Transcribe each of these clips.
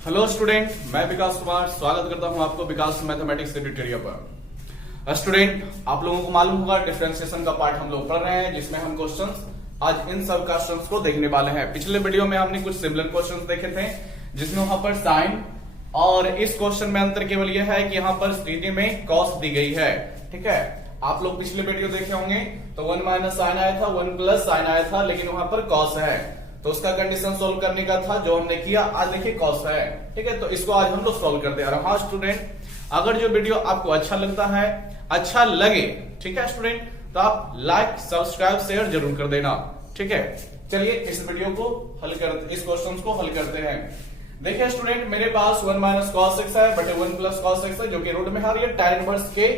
Hello student, मैं विकास कुमार स्वागत करता हूं आपको विकास मैथमेटिक्स के ट्यूटोरियल पर। स्टूडेंट, आप लोगों को मालूम होगा डिफरेंशिएशन का पार्ट हम लोग पढ़ रहे हैं, जिसमें हम क्वेश्चंस आज इन सब क्वेश्चंस को देखने वाले हैं। पिछले वीडियो में हमने कुछ सिमिलर क्वेश्चंस देखे थे, जिसमें वहां पर साइन और इस क्वेश्चन में अंतर केवल यह है कि यहाँ पर स्थिति में कॉस दी गई है। ठीक है, आप लोग पिछले वीडियो देखे होंगे तो 1 माइनस साइन आया था, 1 प्लस साइन आया था, लेकिन वहां पर कॉस है तो उसका कंडीशन सोल्व करने का था, जो हमने किया। आज देखिए कॉस है। ठीक है, तो इसको आज हम लोग सोल्व करते हैं। हाँ स्टूडेंट, अगर जो वीडियो आपको अच्छा लगता है, अच्छा लगे, ठीक है स्टूडेंट, तो आप लाइक सब्सक्राइब शेयर जरूर कर देना। ठीक है, चलिए इस वीडियो को हल करते, इस क्वेश्चन को हल करते हैं। देखिए स्टूडेंट, मेरे पास 1 माइनस कॉस एक्स है बटे 1 प्लस कॉस एक्स है, जो कि रूट में है और ये tan इनवर्स के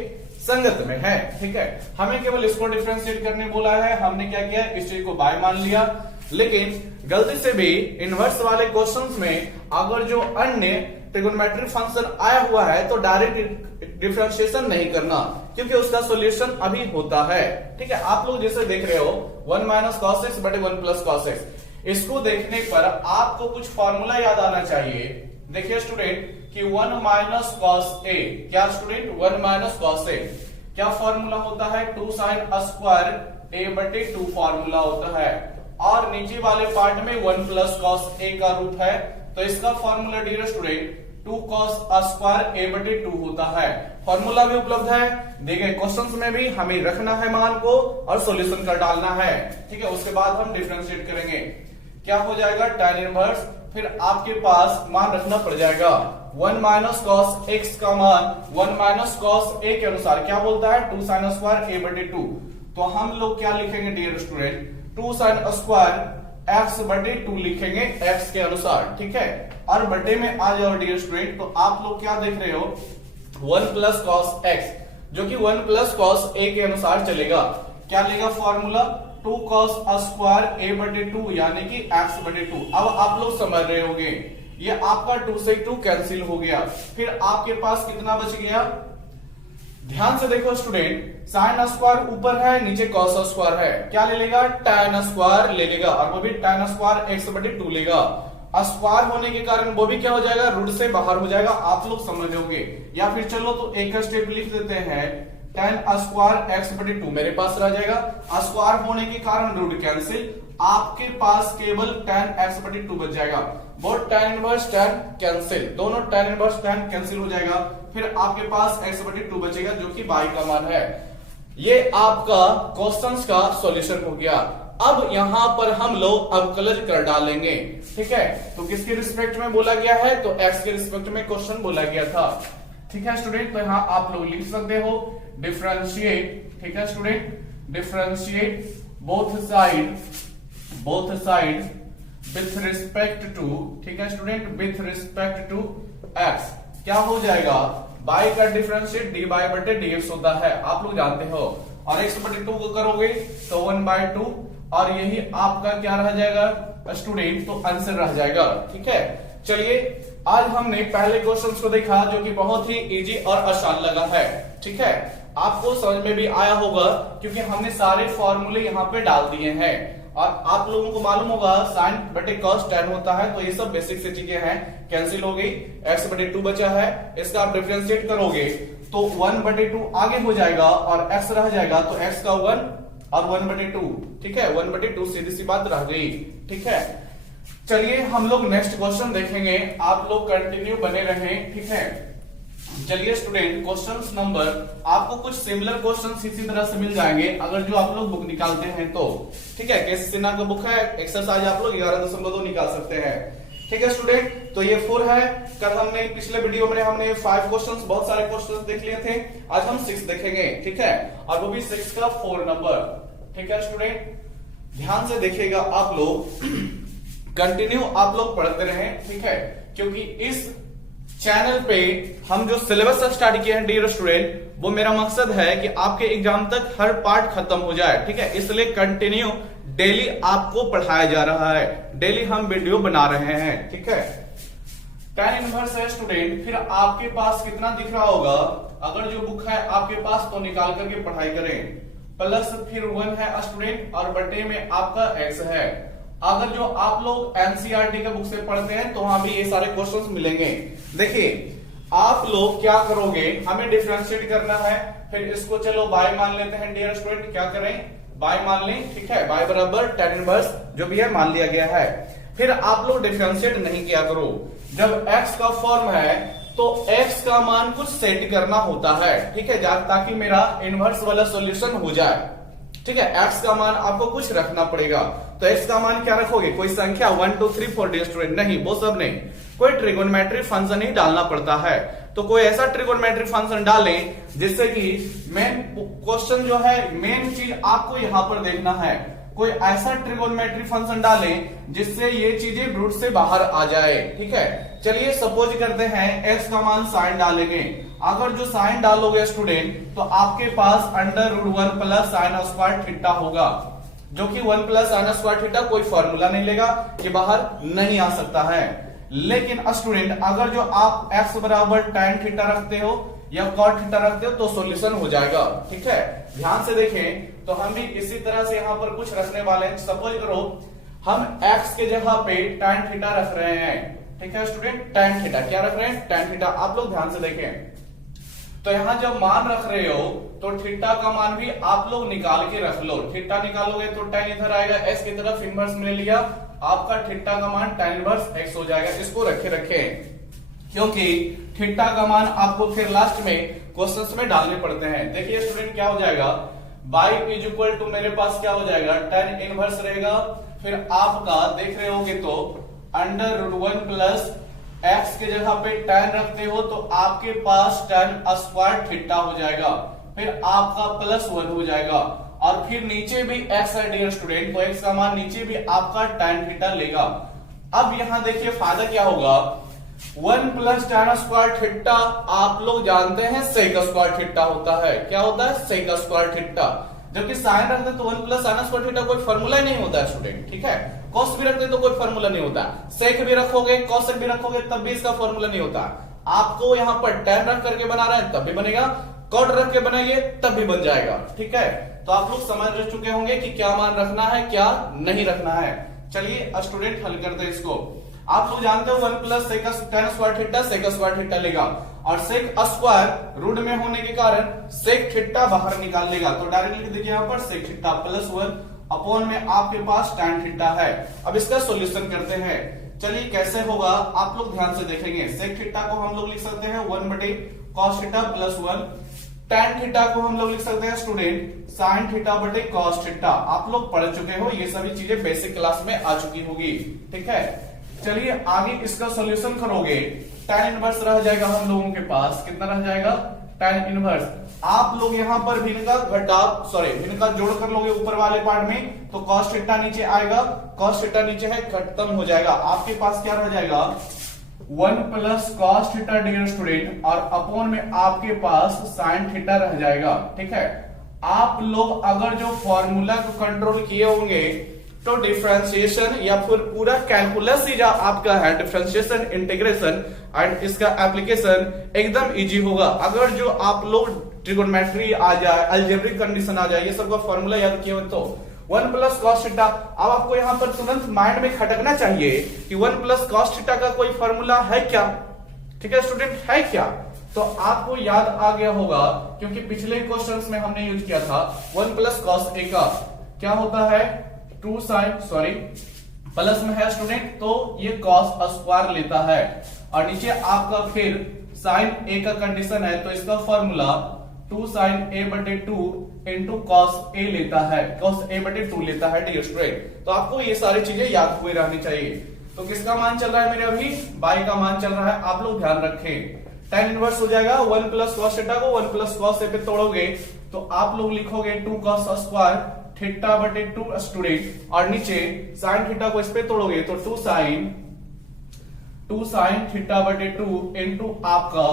संगत में है। ठीक है, हमें केवल इसको डिफरेंशिएट करने बोला है। हमने क्या किया, इस चीज को बाय मान लिया, लेकिन गलती से भी इनवर्स वाले क्वेश्चंस में अगर जो अन्य ट्रिगोनोमेट्रिक फंक्शन आया हुआ है तो डायरेक्ट डिफरेंशिएशन नहीं करना, क्योंकि उसका सॉल्यूशन अभी होता है। ठीक है, आप लोग जैसे देख रहे हो 1 माइनस कॉस एक्स बटे 1 प्लस कॉस एक्स, इसको देखने पर आपको कुछ फॉर्मूला याद आना चाहिए। देखिए स्टूडेंट कि 1 माइनस कॉस ए, क्या स्टूडेंट 1 माइनस कॉस ए क्या फॉर्मूला होता है, 2 साइन स्क्वायर ए बटे 2 फॉर्मूला होता है, और नीचे वाले पार्ट में 1 प्लस कॉस ए का रूट है, तो इसका formula dear student 2 cos square A बटे 2 होता है। फॉर्मूला भी उपलब्ध है, दिए गए क्वेश्चंस में भी हमें रखना है मान को और सॉल्यूशन कर डालना है। ठीक है, उसके बाद हम डिफरेंशिएट करेंगे, क्या हो जाएगा tan इनवर्स, फिर आपके पास मान रखना पड़ जाएगा 1 माइनस कॉस एक्स का मान 1 माइनस कॉस ए के अनुसार क्या बोलता है, 2 साइन स्क्वायर ए बटे 2। तो हम लोग क्या लिखेंगे dear student, 2 sine square x बटे 2 लिखेंगे एक्स के अनुसार। ठीक है, और बटे में आ जाओ डियर स्टूडेंट, तो आप लोग क्या देख रहे हो 1 प्लस कॉस एक्स, जो कि 1 प्लस कॉस ए के अनुसार चलेगा। क्या लेगा फॉर्मूला, 2 कॉस स्क्वायर ए बटे 2 यानी कि एक्स बटे 2। अब आप लोग समझ रहे होंगे, ये आपका 2 से 2 कैंसिल हो गया, फिर आपके पास कितना बच गया, ध्यान से देखो स्टूडेंट, साइन स्क्वायर ऊपर है, नीचे कॉस स्क्वायर है, क्या ले लेगा, tan स्क्वायर ले लेगा, और वो भी tan स्क्वायर एक्स बटे 2 लेगा। स्क्वायर होने के कारण वो भी क्या हो जाएगा, रूट से बाहर हो जाएगा, आप लोग समझ होंगे। या फिर चलो तो एक स्टेप लिख देते हैं, tan स्क्वायर एक्स बटे 2 मेरे पास रह जाएगा, स्क्वायर होने के कारण रूट कैंसिल, आपके पास केवल tan एक्स बटे 2 बच जाएगा। वो tan इनवर्स tan कैंसिल, दोनों tan इनवर्स tan कैंसिल हो जाएगा, फिर आपके पास x बटे 2 बचेगा, जो कि y का मान है। ये आपका क्वेश्चंस का सॉल्यूशन हो गया। अब यहां पर हम लोग अवकलज कर डालेंगे। ठीक है, तो किसके रिस्पेक्ट में बोला गया है, तो x के रिस्पेक्ट में क्वेश्चन बोला गया था। ठीक है स्टूडेंट, तो यहां आप लोग लिख सकते हो डिफरेंशिएट। ठीक है student, differentiate both side with respect to, ठीक है student, with respect to x, क्या हो जाएगा, y का डिफरेंशिएट dy बटे dx होता है, आप लोग जानते हो, और x बटे 2 को करोगे तो 1/2, और यही आपका क्या रह जाएगा स्टूडेंट, तो आंसर रह जाएगा। ठीक है, चलिए आज हमने पहले क्वेश्चंस को देखा, जो कि बहुत ही इजी और आसान लगा है। ठीक है, आपको समझ में भी आया होगा, क्योंकि हमने सारे फॉर्मूले यहाँ पे डाल दिए हैं, और आप लोगों को मालूम होगा साइन बटे कॉस tan होता है, तो ये सब बेसिक से चीजें हैं, कैंसिल हो गई, x बटे 2 बचा है, इसका आप डिफरेंशिएट करोगे तो 1 बटे 2 आगे हो जाएगा और x रह जाएगा, तो x का 1 और 1 बटे 2। ठीक है, 1 बटे 2 सीधी सी बात रह गई। ठीक है, चलिए हम लोग नेक्स्ट क्वेश्चन देखेंगे, आप लोग कंटिन्यू बने रहें। ठीक है, चलिए स्टूडेंट, क्वेश्चंस नंबर, आपको कुछ सिमिलर क्वेश्चंस इसी तरह से मिल जाएंगे अगर जो आप लोग बुक निकालते हैं तो। ठीक है, केसी सिन्हा का बुक है, एक्सरसाइज आप लोग 11.2 निकाल सकते हैं। ठीक है स्टूडेंट, तो ये 4 है। कल हमने पिछले वीडियो में हमने 5 क्वेश्चंस, बहुत सारे क्वेश्चंस देख लिए थे, आज हम 6 देखेंगे। ठीक है, और वो भी 6 का 4 नंबर। ठीक है स्टूडेंट, ध्यान से देखिएगा, आप लोग कंटिन्यू आप लोग पढ़ते रहें। ठीक है, क्योंकि इस चैनल पे हम जो सिलेबस स्टार्ट किए हैं डियर स्टूडेंट, वो मेरा मकसद है कि आपके एग्जाम तक हर पार्ट खत्म हो जाए। ठीक है, इसलिए कंटिन्यू डेली आपको पढ़ाया जा रहा है, डेली हम वीडियो बना रहे हैं। ठीक है, tan इनवर्स है स्टूडेंट, फिर आपके पास कितना दिख रहा होगा, अगर जो बुक है आपके पास तो निकाल करके पढ़ाई करें, प्लस फिर 1 है स्टूडेंट, और बटे में आपका x है, अगर जो आप लोग एनसीईआरटी के बुक से पढ़ते हैं तो वहां भी ये सारे क्वेश्चंस मिलेंगे। देखिए आप लोग क्या करोगे, हमें डिफरेंशिएट करना है, फिर इसको चलो बाय मान लेते हैं डियर स्टूडेंट, क्या करें बाय मान लें, ठीक है, बाय बराबर tan इनवर्स जो भी है मान लिया गया है। फिर आप लोग डिफरेंशिएट नहीं किया करो, जब x का फॉर्म है तो x का मान कुछ सेट करना होता है, ठीक है, ताकि मेरा इनवर्स वाला सॉल्यूशन हो जाए, ठीक है। x का मान आपको कुछ रखना पड़ेगा, तो x का मान क्या रखोगे, कोई संख्या 1 2 3 4 डियर स्टूडेंट, नहीं वो सब नहीं, कोई ट्रिगोनोमेट्रिक फंक्शन ही डालना पड़ता है। तो कोई ऐसा ट्रिगोनोमेट्रिक फंक्शन डालें जिससे कि मेन क्वेश्चन जो है, मेन चीज आपको यहां पर देखना है, कोई ऐसा ट्रिगोनोमेट्रिक फंक्शन डालें जिससे ये चीजें ब्रूट से बाहर आ जाए, ठीक है। चलिए सपोज करते हैं x का मान साइन डालेंगे, अगर जो साइन डालोगे स्टूडेंट तो आपके पास √1 प्लस साइन स्क्वायर थीटा होगा, जो कि 1 प्लस साइन स्क्वायर थीटा कोई फॉर्मूला नहीं लेगा, ये बाहर नहीं आ सकता है। लेकिन स्टूडेंट अगर जो आप x बराबर tan थीटा रखते हो या cot थीटा रखते हो तो सॉल्यूशन हो जाएगा, ठीक है। ध्यान से देखें तो हम भी इसी तरह से यहां पर कुछ रखने वाले हैं। सपोज करो हम x के जगह पे tan थीटा रख रहे हैं, ठीक है स्टूडेंट, tan थीटा क्या रख रहे हैं, tan थीटा। आप लोग ध्यान से देखें तो यहां जब मान रख रहे हो तो थीटा का मान भी आप लोग निकाल के रख लो, थीटा निकालोगे तो tan इधर आएगा, x की तरफ इनवर्स में लिया, आपका थीटा का मान tan इनवर्स x हो जाएगा। इसको रखे क्योंकि थीटा का मान आपको फिर लास्ट में क्वेश्चंस में डालने पड़ते हैं। देखिए स्टूडेंट क्या हो जाएगा, बाई इज इक्वल टू मेरे पास क्या हो जाएगा, tan इनवर्स रहेगा, फिर आपका देख रहे होगे तो √1 प्लस x के जगह पे tan रखते हो तो आपके पास tan स्क्वायर थीटा हो जाएगा, फिर आपका +1 हो जाएगा, और फिर नीचे भी x है डियर स्टूडेंट, तो x का मान नीचे भी आपका tan थीटा लेगा। अब यहां देखिए फायदा क्या होगा, 1 प्लस tan स्क्वायर थीटा आप लोग जानते हैं सेक स्क्वायर थीटा होता है, क्या होता है सेक स्क्वायर थीटा, जबकि साइन रखते तो 1 प्लस sin स्क्वायर थीटा कोई फॉर्मूला ही नहीं होता है स्टूडेंट, ठीक है। कॉस भी रखते तो कोई फॉर्मूला नहीं होता, सेक भी रखोगे कॉसेक भी रखोगे तब भी इसका फॉर्मूला नहीं होता। आपको यहां पर tan रख करके बना रहे हैं तब भी बनेगा, कॉट रख के बनाइए तब भी बन जाएगा, ठीक है। तो आप लोग समझ चुके होंगे कि क्या मान रखना है क्या नहीं रखना है। चलिए स्टूडेंट हल करते हैं इसको। आप लोग जानते हो 1 plus tan square theta sec square theta लेगा, और सेक स्क्वायर रूट में होने के कारण सेक थीटा बाहर निकाल लेगा, तो डायरेक्ट लिख दीजिए यहां पर सेक थीटा +1 अपॉन में आपके पास tan थीटा है। अब इसका सॉल्यूशन करते हैं, चलिए कैसे होगा आप लोग ध्यान से देखेंगे। सेक थीटा को हम लोग लिख सकते हैं 1/cos थीटा +1, tan थीटा को हम लोग लिख सकते हैं स्टूडेंट sin थीटा/cos थीटा। आप लोग पढ़ चुके हो, ये सभी चीजें बेसिक क्लास में आ चुकी होगी, ठीक है। चलिए आगे इसका सॉल्यूशन करोगे, tan इनवर्स रह जाएगा हम लोगों के पास, कितना रह जाएगा tan इनवर्स। आप लोग यहां पर भिन्न का जोड़ कर लोगे ऊपर वाले पार्ट में तो cos थीटा नीचे आएगा, cos थीटा नीचे है खत्म हो जाएगा, आपके पास क्या रह जाएगा 1 plus cos theta dear student, और अपॉन में आपके पास sin थीटा रह जाएगा, ठीक है। आप लोग अगर जो फॉर्मूला को कंट्रोल किए होंगे तो डिफरेंशिएशन या फिर पूरा कैलकुलस ही जो आपका है डिफरेंशिएशन इंटीग्रेशन एंड इसका एप्लीकेशन एकदम इजी होगा। अगर जो आप लोग ट्रिगोनोमेट्री आ जाए, अलजेब्रिक कंडीशन आ जाए, ये सब का फॉर्मूला याद किए हो तो 1 प्लस cos थीटा। अब आपको यहां पर तुरंत माइंड में खटकना चाहिए कि 1 प्लस cos थीटा का कोई फॉर्मूला है क्या, ठीक है स्टूडेंट, है क्या, तो आपको याद आ गया होगा क्योंकि पिछले क्वेश्चंस में हमने यूज किया था 1 प्लस cos a का क्या होता है 2 sin प्लस में है स्टूडेंट तो ये cos स्क्वायर लेता है, और नीचे आपका फिर sin a का कंडीशन है तो इसका formula 2 sin a/2 into cos a लेता है, cos a/2 लेता है डियर स्टूडेंट। तो आपको ये सारी चीजें याद हुई रहनी चाहिए। तो किसका मान चल रहा है मेरे अभी, बाई का मान चल रहा है, आप लोग ध्यान रखें। tan इनवर्स हो जाएगा 1 प्लस cos थीटा को 1 प्लस cos a पे तोड़ोगे तो आप लोग लिखोगे 2 cos स्क्वायर थीटा/2 स्टूडेंट, और नीचे sin थीटा को इस पे तोड़ोगे तो 2 sin थीटा/2 इंटू आपका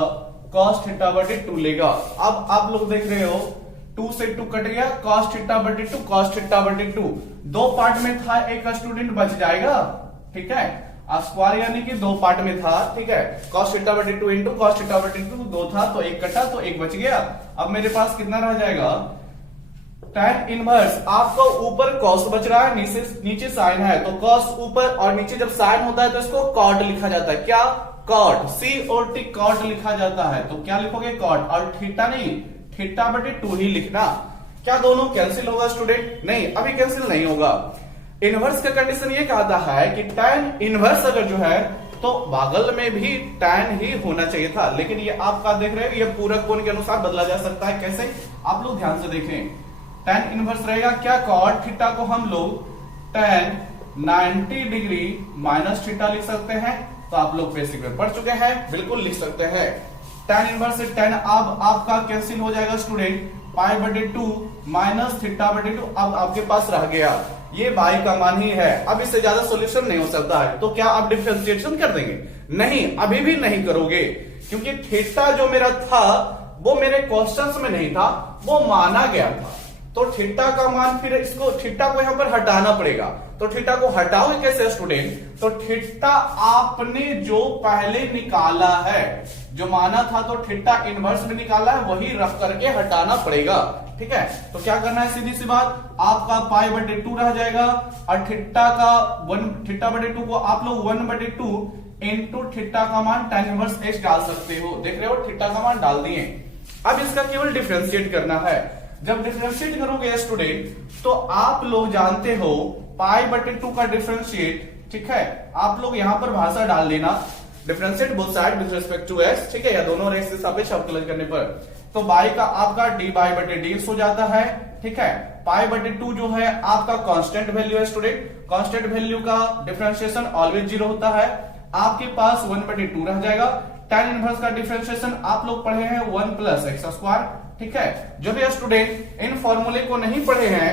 cos थीटा/2 लेगा। अब आप लोग देख रहे हो 2 से 2 कट गया, cos थीटा/2 दो पार्ट में था, एक स्टूडेंट बच जाएगा, ठीक है, स्क्वायर यानी कि दो पार्ट में था, ठीक है। cos थीटा/2 इंटू cos थीटा/2 दो था तो एक कटा तो एक बच गया। अब मेरे पास कितना रह जाएगा tan इनवर्स आपको ऊपर cos बच रहा है, नीचे sin है, तो cos ऊपर और नीचे जब sin होता है तो इसको cot लिखा जाता है। क्या? cot, C-O-T cot लिखा जाता है। तो क्या लिखोगे? cot, और थीटा नहीं, थीटा बटे 2 ही लिखना। क्या दोनों कैंसिल होगा स्टूडेंट? नहीं, अभी कैंसिल नहीं होगा। इनवर्स का कंडीशन ये कहता है कि tan इनवर्स अगर जो है तो बगल में भी tan ही होना चाहिए था, लेकिन ये आपका देख रहे हैं ये पूरक कोण के अनुसार बदला जा सकता है। कैसे? आप लोग ध्यान से देखें, tan इनवर्स रहेगा क्या? cot थीटा को हम लोग tan 90 डिग्री माइनस थीटा लिख सकते हैं। तो आप लोग बेसिक में पढ़ चुके हैं, बिल्कुल लिख सकते हैं। tan इनवर्स से tan अब आपका कैंसिल हो जाएगा स्टूडेंट, पाई बटे 2 माइनस थीटा बटे 2 अब आपके पास रह गया, ये बाई का मान ही है। अब इससे ज्यादा सॉल्यूशन नहीं हो सकता है। तो क्या आप डिफरेंशिएशन कर देंगे? नहीं, अभी भी नहीं करोगे, क्योंकि थीटा जो मेरा था वो मेरे क्वेश्चंस में नहीं था, वो माना गया था। तो थीटा का मान, फिर इसको थीटा को यहां पर हटाना पड़ेगा। तो थीटा को हटाओगे कैसे स्टूडेंट? तो थीटा आपने जो पहले निकाला है, जो माना था, तो थीटा इनवर्स में निकाला है, वही रख करके हटाना पड़ेगा। ठीक है, तो क्या करना है? सीधी सी बात, आपका पाई बटे 2 रह जाएगा और थीटा का 1, थीटा बटे 2 को आप लोग 1 बटे 2 इंटू थीटा का मान tan इनवर्स x डाल सकते हो। देख रहे हो, थीटा का मान डाल दिए। अब इसका केवल डिफरेंशिएट करना है। जब डिफरेंशिएट करोगे स्टूडेंट तो आप लोग जानते हो पाई बटे 2 का डिफरेंशिएट, ठीक है, आप लोग यहां पर भाषा डाल देना, differentiate both side with respect to x, ठीक है, या दोनों रेख से सापेक्ष अवकलन करने पर तो बाई का आपका डी बाई बटे dx हो जाता है। ठीक है, पाई बटे 2 जो है आपका कांस्टेंट वैल्यू है स्टूडेंट, कांस्टेंट वैल्यू का डिफरेंशिएशन ऑलवेज 0 होता है। आपके पास 1 बटे 2 रह जाएगा। tan इनवर्स का डिफरेंशिएशन आप लोग पढ़े हैं 1 प्लस एक्स स्क्वायर। ठीक है, जो भी स्टूडेंट इन फॉर्मूले को नहीं पढ़े हैं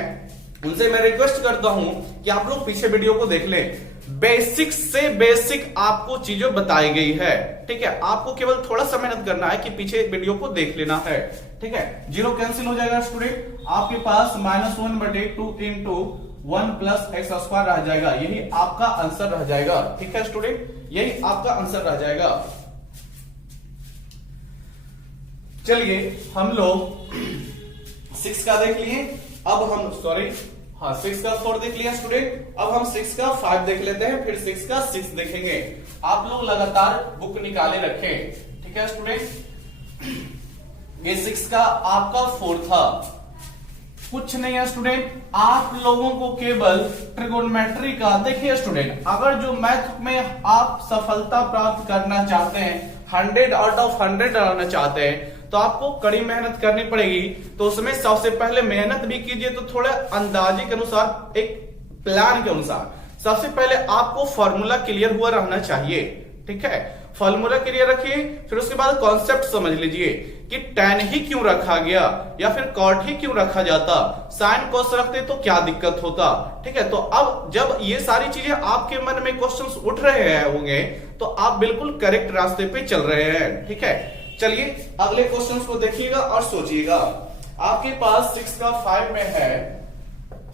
उनसे मैं रिक्वेस्ट करता हूं कि आप लोग पीछे वीडियो को देख लें। बेसिक से बेसिक आपको चीजें बताई गई है। ठीक है, आपको केवल थोड़ा सा मेहनत करना है कि पीछे वीडियो को देख लेना है। ठीक है, 0 कैंसिल हो जाएगा स्टूडेंट, आपके पास -1 बटे 2 इंटू 1 प्लस एक्स स्क्वायर रह जाएगा, यही आपका आंसर रह जाएगा। ठीक है स्टूडेंट, यही आपका आंसर रह जाएगा। चलिए हम लोग 6 का देख लिए, अब हम 6 का 4 देख लिया स्टूडेंट, अब हम 6 का 5 देख लेते हैं, फिर 6 का 6 देखेंगे। आप लोग लगातार बुक निकाले रखें। ठीक है स्टूडेंट, ये 6 का आपका 4 था। कुछ नहीं है स्टूडेंट, आप लोगों को केवल ट्रिगोनोमेट्री का देखिए स्टूडेंट, अगर जो मैथ में आप सफलता प्राप्त करना चाहते हैं, 100 आउट ऑफ 100 लाना चाहते हैं, तो आपको कड़ी मेहनत करनी पड़ेगी। तो उसमें सबसे पहले मेहनत भी कीजिए तो थोड़ा अंदाजे के अनुसार, एक प्लान के अनुसार। सबसे पहले आपको फॉर्मूला क्लियर हुआ रहना चाहिए। ठीक है, फॉर्मूला क्लियर रखिए, फिर उसके बाद कॉन्सेप्ट समझ लीजिए कि tan ही क्यों रखा गया या फिर cot ही क्यों रखा जाता, sin cos रखते तो क्या दिक्कत होता। ठीक है, तो अब जब ये सारी चीजें आपके मन में क्वेश्चंस उठ रहे होंगे तो आप बिल्कुल करेक्ट रास्ते पे चल रहे हैं। ठीक है, चलिए अगले क्वेश्चंस को देखिएगा और सोचिएगा। आपके पास 6 का 5 में है,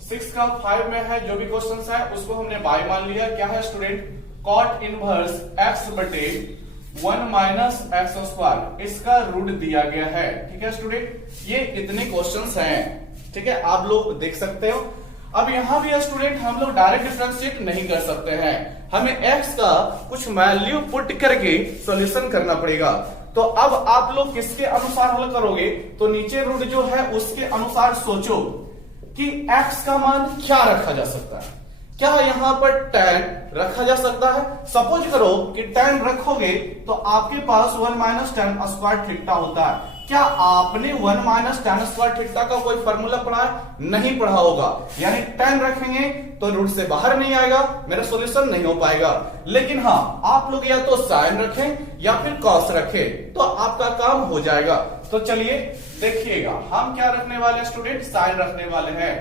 6 का 5 में है जो भी क्वेश्चंस है उसको हमने बाय मान लिया। क्या है स्टूडेंट? cot इनवर्स x बटे 1 माइनस एक्स स्क्वायर, इसका रूट दिया गया है। ठीक है स्टूडेंट, ये इतने क्वेश्चंस हैं। ठीक है, आप लोग देख सकते हो। अब यहां भी स्टूडेंट हम लोग डायरेक्ट डिफरेंशिएट नहीं कर सकते हैं, हमें x का कुछ वैल्यू पुट करके सॉल्यूशन करना पड़ेगा। तो अब आप लोग किसके अनुसार हल करोगे? तो नीचे रूट जो है उसके अनुसार सोचो कि x का मान क्या रखा जा सकता है। क्या यहां पर tan रखा जा सकता है? सपोज करो कि tan रखोगे तो आपके पास 1 माइनस tan स्क्वायर थीटा होता है। क्या आपने 1 माइनस tan स्क्वायर थीटा का कोई फॉर्मूला पढ़ा है? नहीं पढ़ा होगा, यानी tan रखेंगे तो रूट से बाहर नहीं आएगा, मेरा सॉल्यूशन नहीं हो पाएगा। लेकिन हाँ, आप लोग या तो sin रखें या फिर cos रखें तो आपका काम हो जाएगा। तो चलिए देखिएगा, हम क्या रखने वाले स्टूडेंट? sin रखने वाले हैं।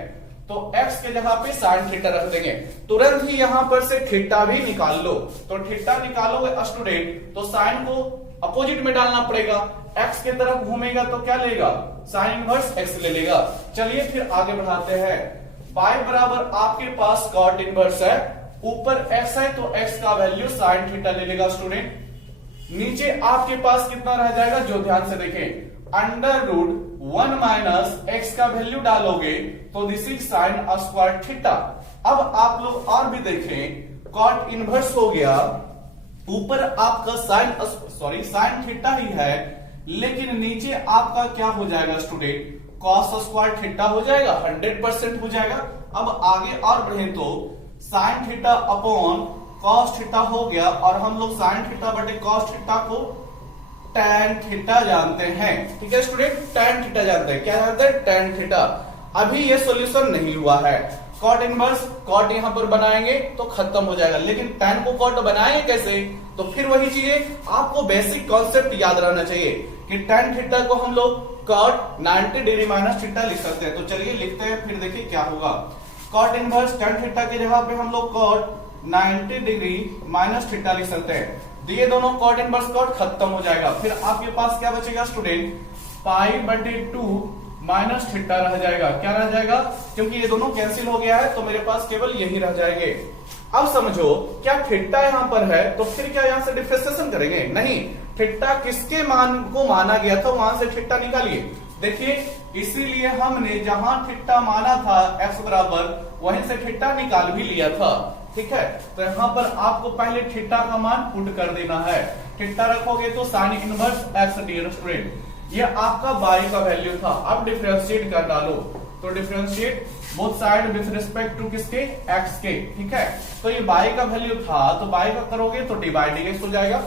तो x के जगह पे sin थीटा रख देंगे, तुरंत ही यहां पर से थीटा भी निकाल लो। तो थीटा निकालोगे स्टूडेंट तो sin को अपोजिट में डालना पड़ेगा, x के तरफ घूमेगा तो क्या लेगा? sin इनवर्स x ले लेगा। चलिए फिर आगे बढ़ाते हैं। y बराबर आपके पास cot इनवर्स है, ऊपर x है तो x का वैल्यू sin थीटा ले लेगा स्टूडेंट। नीचे आपके पास कितना रह जाएगा? जो ध्यान से देखें, अंडर रूट 1 माइनस एक्स का वैल्यू डालोगे तो this is sine square theta. अब आप लोग और भी देखें, कॉट इनवर्स हो गया, ऊपर आपका साइन थीटा ही है, लेकिन नीचे आपका क्या हो जाएगा स्टूडेंट, कॉस स्क्वायर थीटा हो जाएगा, 100% हो जाएगा। अब आगे और बढ़े तो sine theta upon cos theta हो गया, और हम लोग साइन थीटा बटे कॉस थीटा को टैन थीटा जानते हैं। ठीक है स्टूडेंट, टैन थीटा जानते हैं। क्या जानते हैं? Tan theta. अभी ये सॉल्यूशन नहीं हुआ है। कॉट इनवर्स कॉट यहां पर बनाएंगे तो खत्म हो जाएगा, लेकिन टैन को कॉट बनाएंगे कैसे? तो फिर वही चीजें, आपको बेसिक कॉन्सेप्ट याद रहना चाहिए कि टैन थीटा को हम लोग कॉट 90 डिग्री माइनस थीटा लिख सकते हैं। तो चलिए लिखते हैं, फिर देखिए क्या होगा। कॉट इनवर्स टैन थीटा की जगह पे हम लोग कॉट 90 डिग्री माइनस थीटा लिख सकते हैं। ये दोनों कॉट इनवर्स कॉट खत्म हो जाएगा। फिर आपके पास क्या बचेगा स्टूडेंट? पाई बटे 2 माइनस थीटा रह जाएगा। क्या रह जाएगा? क्योंकि ये दोनों कैंसिल हो गया है तो मेरे पास केवल यही रह जाएंगे। अब समझो, क्या थीटा यहां पर है तो फिर क्या यहां से डिफरेंशिएशन करेंगे? नहीं, थीटा किसके मान को माना गया था वहां से थीटा निकालिए। देखिए, इसीलिए हमने जहां थीटा माना था x बराबर, वहीं से थीटा निकाल भी लिया था। ठीक है, तो यहां पर आपको पहले थीटा का मान पुट कर देना है। थीटा रखोगे तो sine inverse x dear student, ये आपका y का वैल्यू था। अब डिफरेंशिएट कर डालो, तो differentiate both side with respect to किसके? x के। ठीक है, तो ये y का वैल्यू था, तो y का करोगे तो डिवाइड हो जाएगा।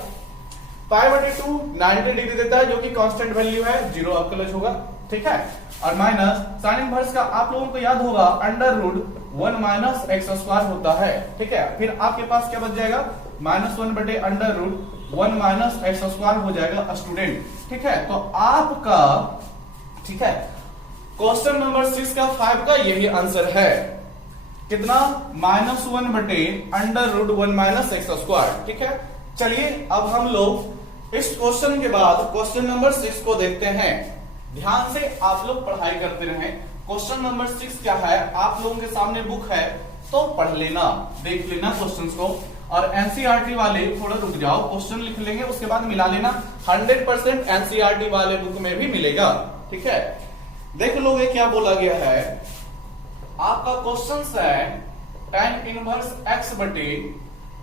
पाई बटे 2 90 डिग्री देता है, जो कि कांस्टेंट वैल्यू है, 0 अवकलज होगा। ठीक है, और माइनस साइन इनवर्स का आप लोगों को याद होगा under root 1 minus x square होता है। ठीक है, फिर आपके पास क्या बच जाएगा? -1 बटे under root 1 minus x square हो जाएगा स्टूडेंट। ठीक है, तो आपका, ठीक है, क्वेश्चन नंबर 6 का 5 का यही आंसर है। कितना? -1 बटे under root 1 minus x square. ठीक है, चलिए अब हम लोग इस क्वेश्चन के बाद क्वेश्चन नंबर 6 को देखते हैं। ध्यान से आप लोग पढ़ाई करते रहें। क्वेश्चन नंबर 6 क्या है, आप लोगों के सामने बुक है तो पढ़ लेना, देख लेना क्वेश्चंस को। और एनसीईआरटी वाले थोड़ा रुक जाओ, क्वेश्चन लिख लेंगे उसके बाद मिला लेना। 100% एनसीईआरटी वाले बुक में भी मिलेगा। ठीक है, देख लोगे क्या बोला गया है। आपका क्वेश्चन है tan इनवर्स x बटे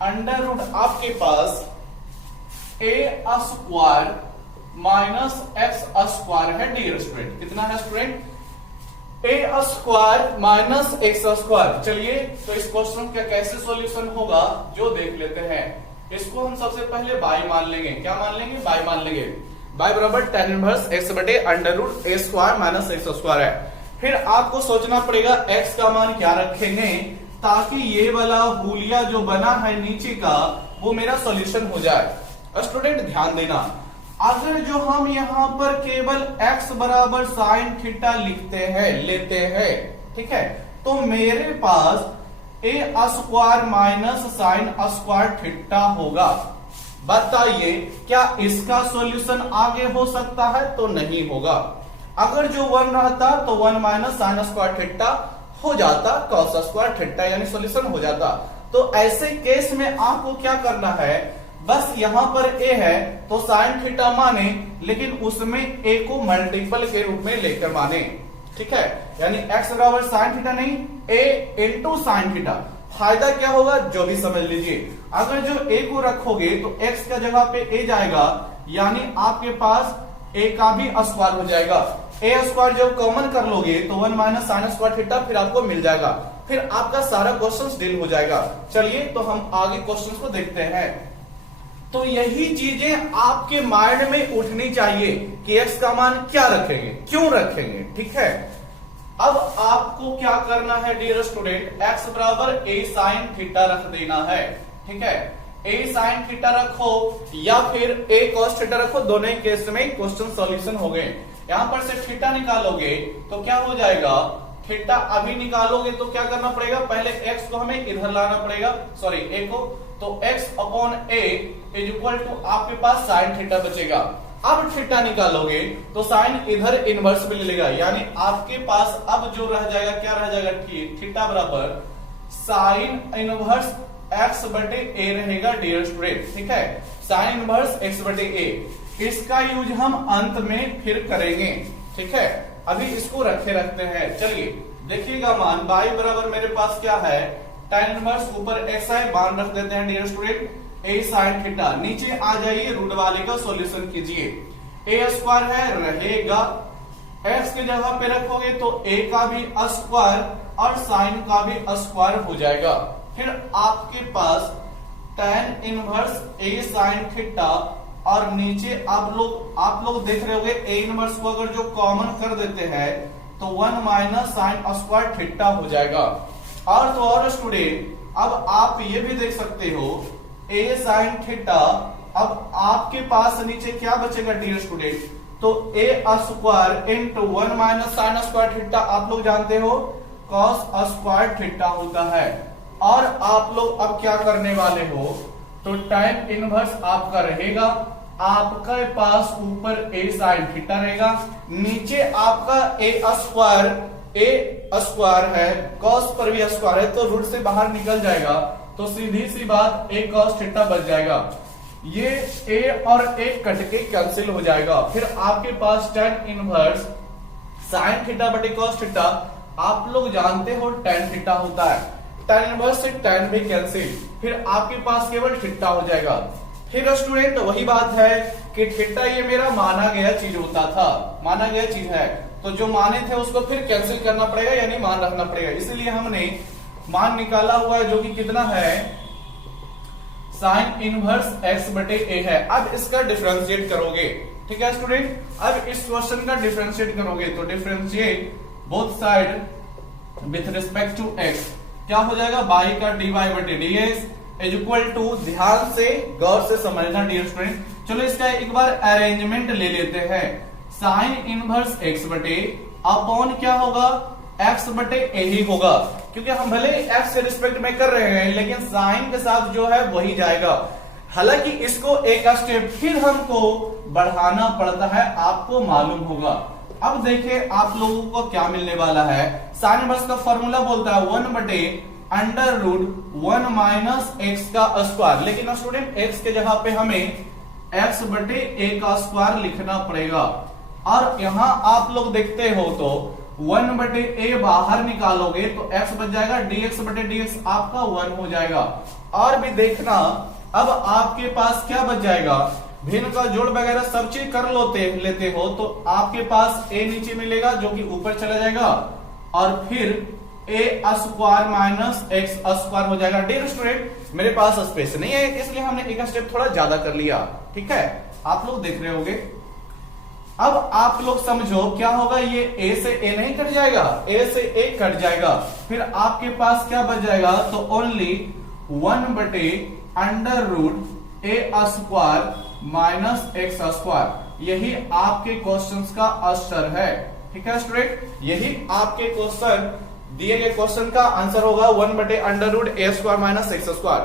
अंडर रूट आपके पास a square minus x square है डियर स्टूडेंट। कितना है student? a square minus x square. चलिए, तो इस क्वेश्चन का कैसे सॉल्यूशन होगा जो देख लेते हैं। इसको हम सबसे पहले y मान लेंगे। क्या मान लेंगे? y मान लेंगे। y बराबर tan इनवर्स x बटे under root a square minus x square है। फिर आपको सोचना पड़ेगा x का मान क्या रखेंगे, ताकि ये वाला हुलिया जो बना है नीचे का वो मेरा सॉल्यूशन हो जाए। स्टूडेंट ध्यान देना, अगर जो हम यहां पर केवल x बराबर साइन थीटा लेते हैं, ठीक है, तो मेरे पास a square minus sine square theta होगा। बताइए क्या इसका सॉल्यूशन आगे हो सकता है? तो नहीं होगा। अगर जो 1 रहता तो 1 माइनस साइन स्क्वायर थीटा हो जाता, कॉस स्क्वायर थीटा, यानी सॉल्यूशन हो जाता। तो ऐसे केस में आपको क्या करना है, बस यहां पर a है तो साइन थीटा माने, लेकिन उसमें a को मल्टीपल के रूप में लेकर माने। ठीक है, यानी x बराबर साइन थीटा नहीं, a इंटू साइन थीटा। फायदा क्या होगा जो भी समझ लीजिए। अगर जो a को रखोगे तो x का जगह पे a जाएगा, यानी आपके पास a का भी स्क्वायर हो जाएगा। a स्क्वायर जब कॉमन कर लोगे तो 1 माइनस साइन स्क्वायर थीटा फिर आपको मिल जाएगा। फिर आपका सारा क्वेश्चन डील हो जाएगा। चलिए तो हम आगे क्वेश्चन को देखते हैं। तो यही चीजें आपके माइंड में उठनी चाहिए कि x का मान क्या रखेंगे, क्यों रखेंगे। ठीक है, अब आपको क्या करना है डियर स्टूडेंट, x बराबर a साइन थीटा रख देना है। ठीक है, a साइन थीटा रखो या फिर a cos थीटा रखो, दोनों ही केस में क्वेश्चन सॉल्यूशन हो गए। यहां पर से थीटा निकालोगे तो क्या हो जाएगा, थीटा अभी निकालोगे तो क्या करना पड़ेगा, पहले x को हमें इधर लाना पड़ेगा, सॉरी a को, तो x upon a is equal to आपके पास साइन थीटा बचेगा। अब थीटा निकालोगे तो साइन इधर इनवर्स में ले लेगा, यानी आपके पास अब जो रह जाएगा, क्या रह जाएगा, थीटा बराबर साइन इनवर्स x बटे a रहेगा डियर स्टूडेंट। ठीक है, साइन इनवर्स x बटे a। इसका यूज हम अंत में फिर करेंगे। ठीक है, अभी इसको रखते हैं। चलिए देखिएगा मान y बराबर मेरे पास क्या है, tan इनवर्स ऊपर x है, मान रख देते हैं dear student a sin theta. नीचे आ जाइए, रूट वाले का सॉल्यूशन कीजिए। a स्क्वायर है रहेगा, x की जगह पे रखोगे तो a का भी स्क्वायर और sin का भी स्क्वायर हो जाएगा। फिर आपके पास tan inverse a sin theta और नीचे आप लोग देख रहे होगे a इनवर्स को अगर जो कॉमन कर देते हैं तो 1 माइनस साइन स्क्वायर थीटा हो जाएगा। और तो और स्टूडेंट, अब आप ये भी देख सकते हो a साइन थीटा, अब आपके पास नीचे क्या बचेगा डियर स्टूडेंट, तो a square into 1 minus sine square theta आप लोग जानते हो कॉस स्क्वायर थीटा होता है। और आप लोग अब क्या करने वाले हो, तो tan इनवर्स आपका रहेगा, आपके पास ऊपर a साइन थीटा रहेगा, नीचे आपका a स्क्वायर है, cos पर भी स्क्वायर है तो रूट से बाहर निकल जाएगा, तो सीधी सी बात a cos थीटा बच जाएगा। ये a और a कट के कैंसिल हो जाएगा। फिर आपके पास tan इनवर्स साइन थीटा बटे cos थीटा, आप लोग जानते हो tan थीटा होता है, tan इनवर्स से tan भी कैंसिल, फिर आपके पास केवल थीटा हो जाएगा। फिर स्टूडेंट वही बात है कि थीटा ये मेरा माना गया चीज होता था, माना गया चीज है, तो जो माने थे उसको फिर कैंसिल करना पड़ेगा, यानी मान रखना पड़ेगा। इसलिए हमने मान निकाला हुआ है जो कि कितना है, साइन इनवर्स x बटे a है। अब इसका डिफरेंशिएट करोगे, ठीक है स्टूडेंट, अब इस क्वेश्चन का डिफरेंशिएट करोगे तो differentiate both side with respect to x, क्या हो जाएगा, y का dy बटे dx इज इक्वल टू, ध्यान से गौर से समझना डियर स्टूडेंट। चलो इसका एक बार अरेंजमेंट ले लेते हैं। साइन इनवर्स x बटे अपॉन क्या होगा, x बटे a ही होगा, क्योंकि हम भले x के रिस्पेक्ट में कर रहे हैं लेकिन साइन के साथ जो है वही जाएगा। हालांकि इसको एक स्टेप फिर हमको बढ़ाना पड़ता है, आपको मालूम होगा। अब देखिए आप लोगों को क्या मिलने वाला है, साइन इनवर्स का फॉर्मूला बोलता है 1 बटे अंडर रूट 1 माइनस एक्स का स्क्वायर, लेकिन स्टूडेंट x के जगह पे हमें x बटे a का स्क्वायर लिखना पड़ेगा। और यहां आप लोग देखते हो तो 1 बटे a बाहर निकालोगे तो x बच जाएगा, dx बटे dx आपका 1 हो जाएगा। और भी देखना, अब आपके पास क्या बच जाएगा, भिन्न का जोड़ वगैरह सब चीज कर लेते हो तो आपके पास a नीचे मिलेगा जो कि ऊपर चला जाएगा, और फिर a square minus x square हो जाएगा। डियर स्टूडेंट मेरे पास स्पेस नहीं है इसलिए हमने एक स्टेप थोड़ा ज्यादा कर लिया, ठीक है, आप लोग देख रहे होगे। अब आप लोग समझो क्या होगा, ये a से a नहीं कट जाएगा, a से a कट जाएगा, फिर आपके पास क्या बच जाएगा, तो ओनली 1 बटे under root a square minus x square. यही आपके क्वेश्चंस का आंसर है, ठीक है स्टूडेंट, यही आपके क्वेश्चन दिए गए क्वेश्चन का आंसर होगा 1 बटे under root a square minus x square.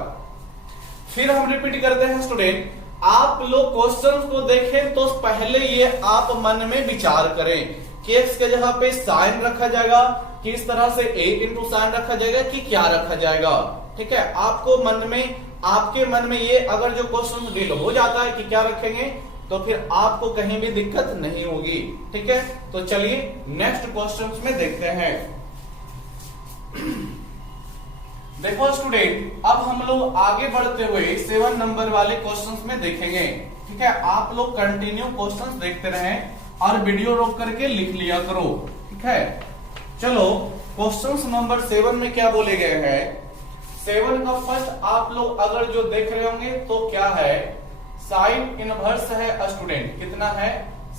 फिर हम रिपीट करते हैं स्टूडेंट, आप लोग क्वेश्चन को देखें तो पहले ये आप मन में विचार करें कि x के जगह पे साइन रखा जाएगा, किस तरह से a इंटू साइन रखा जाएगा, कि क्या रखा जाएगा, ठीक है। आपको मन में, आपके मन में ये अगर जो क्वेश्चन डील हो जाता है कि क्या रखेंगे तो फिर आपको कहीं भी दिक्कत नहीं होगी, ठीक है। तो चलिए नेक्स्ट क्वेश्चन में देखते हैं। देखो स्टूडेंट, अब हम लोग आगे बढ़ते हुए 7 नंबर वाले क्वेश्चंस में देखेंगे, ठीक है। आप लोग कंटिन्यू क्वेश्चंस देखते रहें और वीडियो रोक करके लिख लिया करो, ठीक है। चलो क्वेश्चंस नंबर 7 में क्या बोले गए हैं, 7 का फर्स्ट आप लोग अगर जो देख रहे होंगे तो क्या है, साइन इनवर्स है स्टूडेंट, कितना है,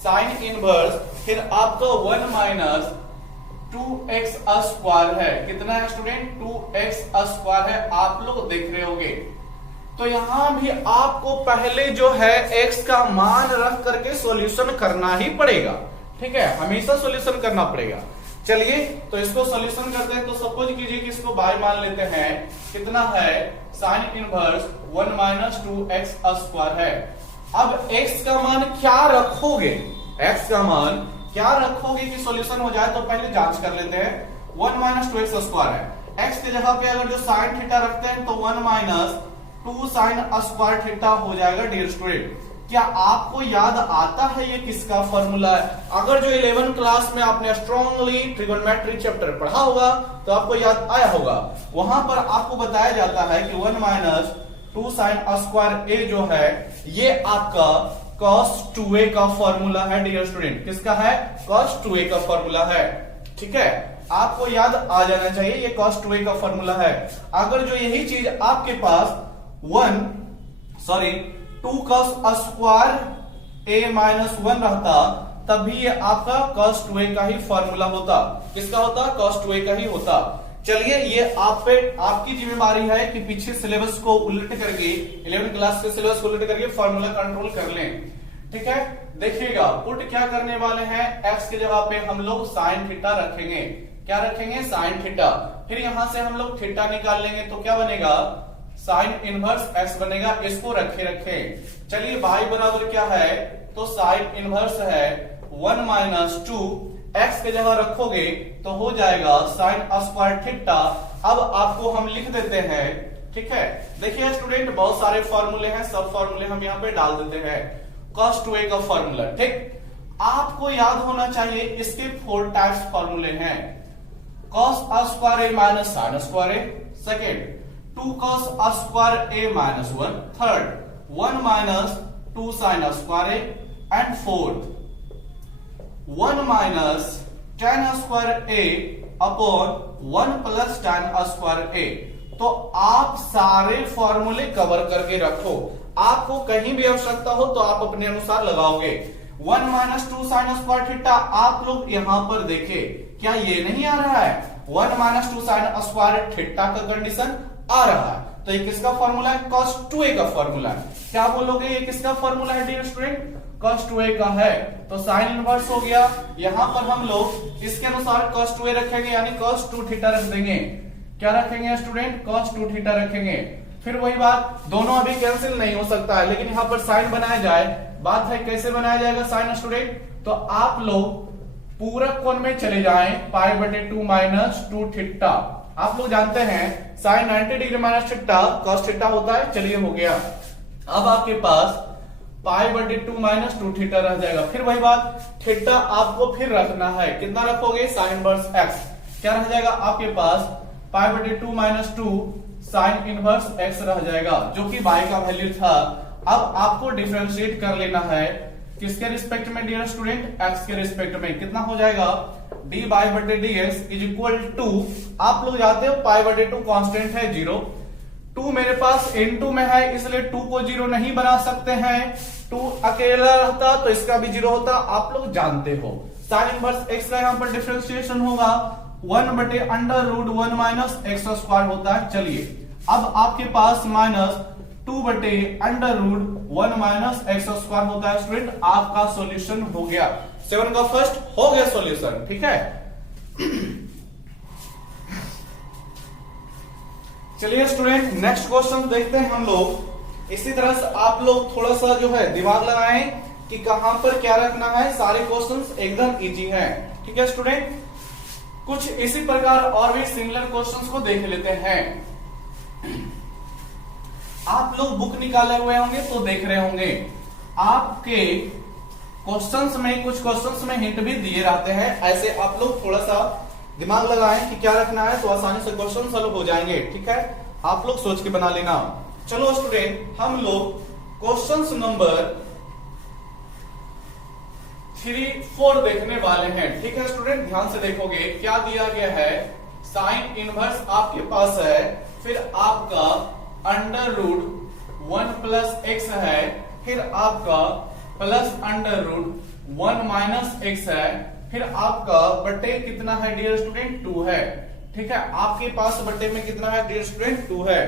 साइन इनवर्स, फिर आपका 1 माइनस 2x स्क्वायर है, कितना है स्टूडेंट, 2x स्क्वायर है, आप लोग देख रहे होंगे। तो यहां भी आपको पहले जो है x का मान रख करके सॉल्यूशन करना ही पड़ेगा, ठीक है, हमेशा सॉल्यूशन करना पड़ेगा। चलिए तो इसको सॉल्यूशन करते हैं। तो सपोज कीजिए कि इसको y मान लेते हैं, कितना है, sine inverse 1 minus 2x square है। अब x का मान क्या रखोगे, x का मान क्या रखोगे कि सॉल्यूशन हो जाए, तो पहले जांच कर लेते हैं। 1 माइनस 2x स्क्वायर है, x के जगह पे अगर जो साइन थीटा रखते हैं तो 1 माइनस 2 साइन स्क्वायर थीटा हो जाएगा डियर स्टूडेंट। क्या आपको याद आता है ये किसका फॉर्मूला है? अगर जो 11 क्लास में आपने स्ट्रॉन्गली ट्रिगोनोमेट्री चैप्टर पढ़ा होगा तो आपको याद आया होगा। वहां पर आपको बताया जाता है कि 1 माइनस 2 साइन स्क्वायर ए जो है ये आपका cos 2a का फॉर्मूला है डियर स्टूडेंट। किसका है? cos 2a का फॉर्मूला है। ठीक है, आपको याद आ जाना चाहिए ये cos 2a का फॉर्मूला है। अगर जो यही चीज आपके पास 2 cos स्क्वायर a माइनस 1 रहता तब भी ये आपका cos 2a का ही फॉर्मूला होता। किसका होता? cos 2a का ही होता। चलिए, ये आप पे आपकी जिम्मेदारी है कि पीछे सिलेबस को उलट करके 11 क्लास के सिलेबस को उलट करके फॉर्मूला कंट्रोल कर लें। ठीक है, देखिएगा पुट क्या करने वाले हैं, x की जगह पे हम लोग साइन थीटा रखेंगे। क्या रखेंगे? Sine theta. फिर यहां से हम लोग थीटा निकाल लेंगे तो क्या बनेगा? साइन इनवर्स x बनेगा। इसको रखे। चलिए y बराबर क्या है? तो साइन इनवर्स है 1 माइनस 2, x की जगह रखोगे तो हो जाएगा साइन स्क्वायर थीटा। अब आपको हम लिख देते हैं। ठीक है, देखिए स्टूडेंट बहुत सारे फॉर्मूले हैं, सब फॉर्मूले हम यहाँ पे डाल देते हैं। cos 2a का फॉर्मूला, ठीक, आपको याद होना चाहिए इसके 4 टाइप्स फॉर्मूले हैं। cos square a minus sine square a, second 2 cos square a minus 1, third 1 minus 2 sine square a, and fourth 1 minus tan square a upon 1 plus tan square a। तो आप सारे फॉर्मूले कवर करके रखो, आपको कहीं भी आवश्यकता हो तो आप अपने अनुसार लगाओगे। 1 माइनस 2 साइन स्क्वायर थीटा आप लोग यहां पर देखे, क्या ये नहीं आ रहा है? 1 माइनस 2 साइन स्क्वायर थीटा का कंडीशन आ रहा है, तो ये किसका फॉर्मूला है? cos 2a का फॉर्मूला है। क्या बोलोगे ये किसका फॉर्मूला है डियर स्टूडेंट? cos 2a का है, तो साइन इनवर्स हो गया। यहां पर हम लोग इसके अनुसार cos 2a रखेंगे, यानी cos 2 थीटा रख देंगे। क्या रखेंगे स्टूडेंट? cos 2 थीटा रखेंगे। फिर वही बात, दोनों अभी कैंसिल नहीं हो सकता है, लेकिन यहां पर साइन बनाया जाए, बात है कैसे बनाया जाएगा साइन स्टूडेंट? तो आप लोग पूरक कोण में चले जाएं, π/2 माइनस 2 थीटा। आप लोग जानते हैं sine 90 degree minus theta cos theta होता है। चलिए हो गया। अब आपके पास π/2 माइनस 2 थीटा रह जाएगा। फिर वही बात, थीटा आपको फिर रखना है, कितना रखोगे? Sign inverse x। क्या रह जाएगा आपके पास? π/2 माइनस 2 साइन इनवर्स x रह जाएगा, जो कि y का वैल्यू था। अब आपको डिफरेंशिएट कर लेना है किसके रिस्पेक्ट में डियर स्टूडेंट? x के रिस्पेक्ट में। कितना हो जाएगा? dy/dx इज इक्वल टू, आप लोग जानते हो π/2 कांस्टेंट है 0, 2 मेरे पास इनटू में है इसलिए 2 को 0 नहीं बना सकते हैं। 2 अकेला रहता तो इसका भी 0 होता, आप लोग जानते हो। साइन इनवर्स x का यहां पर डिफरेंशिएशन होगा 1/√1 माइनस एक्स स्क्वायर होता है। चलिए, अब आपके पास माइनस 2/√1 माइनस एक्स स्क्वायर होता है। स्टूडेंट आपका सॉल्यूशन हो गया, 7 का फर्स्ट हो गया सॉल्यूशन। ठीक है, चलिए स्टूडेंट नेक्स्ट क्वेश्चन देखते हैं हम लोग। इसी तरह से आप लोग थोड़ा सा जो है दिमाग लगाएं कि कहां पर क्या रखना है। सारे क्वेश्चंस एकदम इजी हैं। ठीक है स्टूडेंट, कुछ इसी प्रकार और भी सिमिलर क्वेश्चंस को देख लेते हैं। आप लोग बुक निकाले हुए होंगे तो देख रहे होंगे, आपके क्वेश्चंस में कुछ क्वेश्चंस में हिंट भी दिए रहते हैं। ऐसे आप लोग थोड़ा सा दिमाग लगाएं कि क्या रखना है, तो आसानी से क्वेश्चन सॉल्व हो जाएंगे। ठीक है, आप लोग सोच के बना लेना। चलो स्टूडेंट, हम लोग क्वेश्चंस नंबर 3, 4 देखने वाले हैं। ठीक है स्टूडेंट, ध्यान से देखोगे क्या दिया गया है। साइन इनवर्स आपके पास है, फिर आपका √1 प्लस एक्स है, फिर आपका प्लस √1 माइनस एक्स है, फिर आपका बटे कितना है डियर स्टूडेंट? 2 है। ठीक है, आपके पास बटे में कितना है डियर स्टूडेंट? 2 है।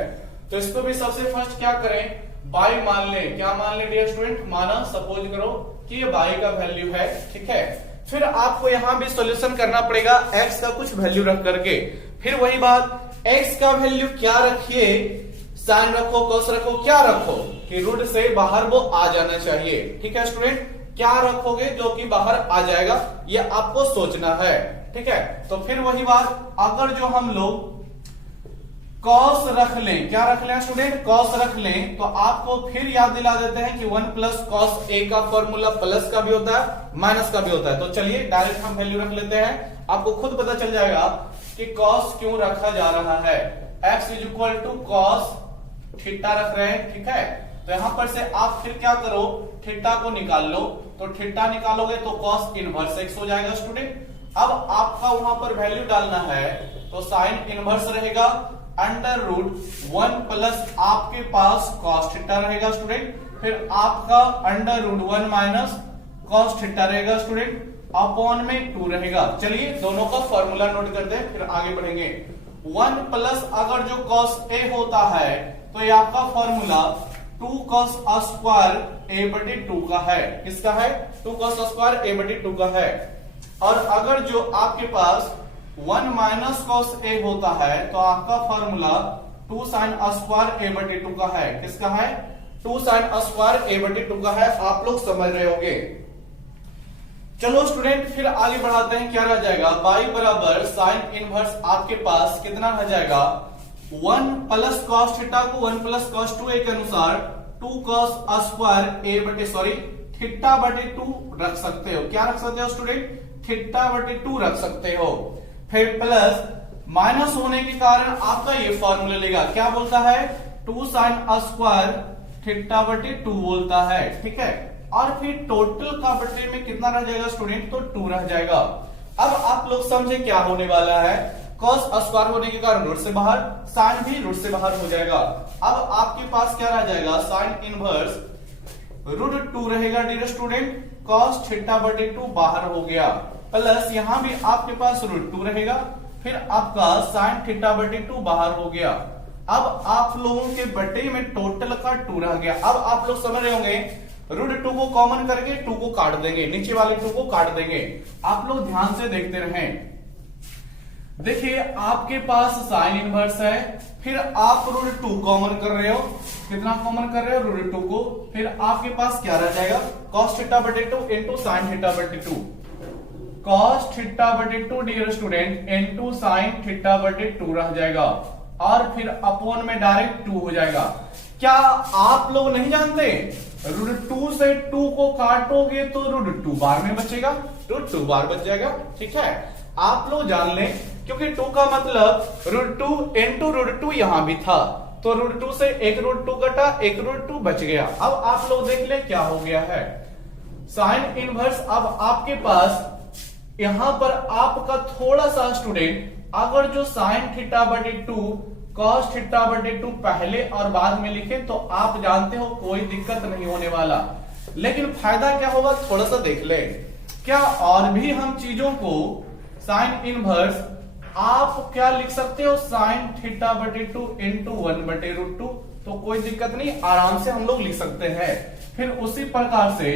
तो इसको भी सबसे फर्स्ट क्या करें? बाई मान ले। क्या मान ले डियर स्टूडेंट? माना, सपोज करो कि ये बाई का वैल्यू है। ठीक है, फिर आपको यहां भी सॉल्यूशन करना पड़ेगा x का कुछ वैल्यू रख करके। फिर वही बात, x का वैल्यू क्या रखिए? साइन रखो, कॉस रखो, क्या रखो कि रूट से बाहर वो आ जाना चाहिए। ठीक है स्टूडेंट, क्या रखोगे जो कि बाहर आ जाएगा, ये आपको सोचना है। ठीक है, तो फिर वही बात, अगर जो हम लोग कॉस रख लें, क्या रख लें स्टूडेंट, कॉस रख लें, तो आपको फिर याद दिला देते हैं कि 1 प्लस कॉस ए का फॉर्मूला प्लस का भी होता है माइनस का भी होता है। तो चलिए डायरेक्ट हम वैल्यू रख लेते हैं, आपको खुद पता चल जाएगा कि कॉस क्यों रखा जा रहा है। x is equal to cos theta रख रहे हैं, ठीक है। तो यहां पर से आप फिर क्या करो, थीटा को निकाल लो, तो थीटा निकालोगे तो कॉस इनवर्स x हो जाएगा स्टूडेंट। अब आपका वहां पर वैल्यू डालना है, तो साइन इनवर्स रहेगा अंडर रूट 1 प्लस आपके पास कॉस थीटा रहेगा स्टूडेंट, फिर आपका under root 1 minus cos theta रहेगा स्टूडेंट, अपॉन में 2 रहेगा। चलिए दोनों का फॉर्मूला नोट करते हैं, फिर आगे बढ़ेंगे। 1 प्लस अगर जो कॉस ए होता है तो ये आपका फॉर्मूला 2 cos स्क्वायर ए बटे 2 का है, किसका है, 2 cos स्क्वायर ए बटे 2 का है। और अगर जो आपके पास 1 माइनस कॉस ए होता है तो आपका फॉर्मूला 2 साइन स्क्वायर ए बटे 2 का है, किसका है, 2 साइन स्क्वायर ए बटे 2 का है। आप लोग समझ रहे होंगे। चलो स्टूडेंट फिर आगे बढ़ाते हैं, क्या रह जाएगा, बाई बराबर साइन इनवर्स आपके पास कितना रह जाएगा, 1 प्लस कॉस थीटा को 1 प्लस कॉस 2a के अनुसार 2 cos स्क्वायर ए बटे सॉरी थीटा बटे 2 रख सकते हो। क्या रख सकते हो स्टूडेंट, थीटा बटे 2 रख सकते हो। फिर प्लस माइनस होने के कारण आपका ये फॉर्मूला लेगा, क्या बोलता है, 2 साइन स्क्वायर थीटा बटे 2 बोलता है, ठीक है। और फिर टोटल का बटे में कितना रह जाएगा स्टूडेंट, तो 2 रह जाएगा। अब आप लोग समझे क्या होने वाला है, cos स्क्वायर होने के कारण रूट से बाहर, साइन भी रूट से बाहर हो जाएगा। अब आपके पास क्या रह जाएगा, साइन इनवर्स रूट 2 रहेगा डियर स्टूडेंट, cos थीटा बटे 2 बाहर हो गया, प्लस यहां भी आपके पास रूट 2 रहेगा, फिर आपका साइन थीटा बटे 2 बाहर हो गया। अब आप लोगों के बटे में टोटल का 2 रह गया। अब आप लोग समझ रहे होंगे, रूट 2 को कॉमन करके 2 को काट देंगे, नीचे वाले 2 को काट देंगे। आप लोग ध्यान से देखते रहें। देखिए आपके पास साइन इनवर्स है, फिर आप रूट 2 कॉमन कर रहे हो, कितना कॉमन कर रहे हो, रूट 2 को, फिर आपके पास क्या रह जाएगा, cos थीटा बटे 2 इंटू साइन थीटा बटे 2, cos थीटा बटे 2 dear student into sine theta बटे 2 रह जाएगा, और फिर अपॉन में डायरेक्ट 2 हो जाएगा। क्या आप लोग नहीं जानते, रूट 2 से 2 को काटोगे तो रूट 2 बार में बचेगा, रूट 2 बार बच जाएगा, ठीक है। आप लोग जान लें, क्योंकि 2 का मतलब रूट 2 इंटू रूट 2 यहां भी था, तो रूट 2 से एक रूट 2 कटा, एक रूट 2 बच गया। अब आप लोग देख ले क्या हो गया है, साइन इनवर्स। अब आपके पास यहां पर आपका थोड़ा सा स्टूडेंट, अगर जो साइन थीटा बटे 2 cos थीटा बटे 2 पहले और बाद में लिखे तो आप जानते हो कोई दिक्कत नहीं होने वाला। लेकिन फायदा क्या होगा, थोड़ा सा देख ले, क्या और भी हम चीजों को साइन इनवर्स आप क्या लिख सकते हो, साइन थीटा बटे 2 इंटू 1 बटे रूट 2, तो कोई दिक्कत नहीं, आराम से हम लोग लिख सकते हैं। फिर उसी प्रकार से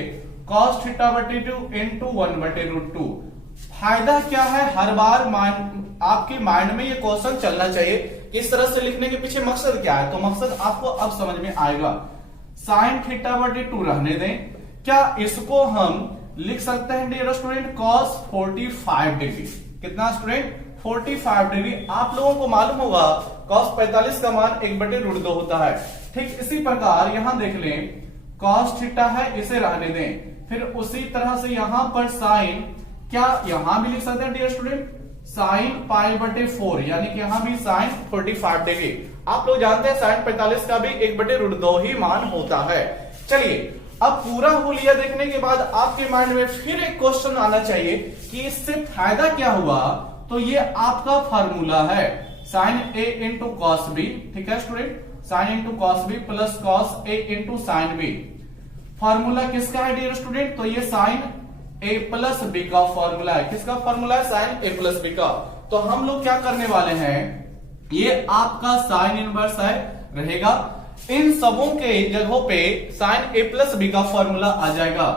cos थीटा बटे 2 इंटू 1 बटे रूट 2। फायदा क्या है, हर बार आपके माइंड में ये क्वेश्चन चलना चाहिए, इस तरह से लिखने के पीछे मकसद क्या है, तो मकसद आपको अब समझ में आएगा। साइन थीटा बटे 2 रहने दें, क्या इसको हम लिख सकते हैं डियर स्टूडेंट, cos 45 डिग्री, कितना स्टूडेंट, 45 डिग्री। आप लोगों को मालूम होगा cos 45 का मान 1 बटे रूट 2 होता है। ठीक इसी प्रकार यहां देख लें, cos थीटा है, इसे रहने दें, फिर उसी तरह से यहां पर साइन, क्या यहां भी लिख सकते हैं डियर स्टूडेंट, साइन पाई बटे 4, यानी कि यहां भी साइन 45 डिग्री। आप लोग जानते हैं साइन 45 का भी 1 बटे रूट 2 ही मान होता है। चलिए अब पूरा हुलिया देखने के बाद आपके माइंड में फिर एक क्वेश्चन आना चाहिए कि इससे फायदा क्या हुआ, तो ये आपका फार्मूला है sine A into cos B, ठीक है student, sine into cos B plus cos A into sine B. Formula किसका है डियर स्टूडेंट, तो ये साइन ए प्लस बी का फॉर्मूला है, किसका फॉर्मूला है, साइन ए प्लस बी का। तो हम लोग क्या करने वाले हैं, ये आपका साइन इनवर्स है रहेगा, इन सबों के जगहों पे साइन ए प्लस बी का फॉर्मूला आ जाएगा।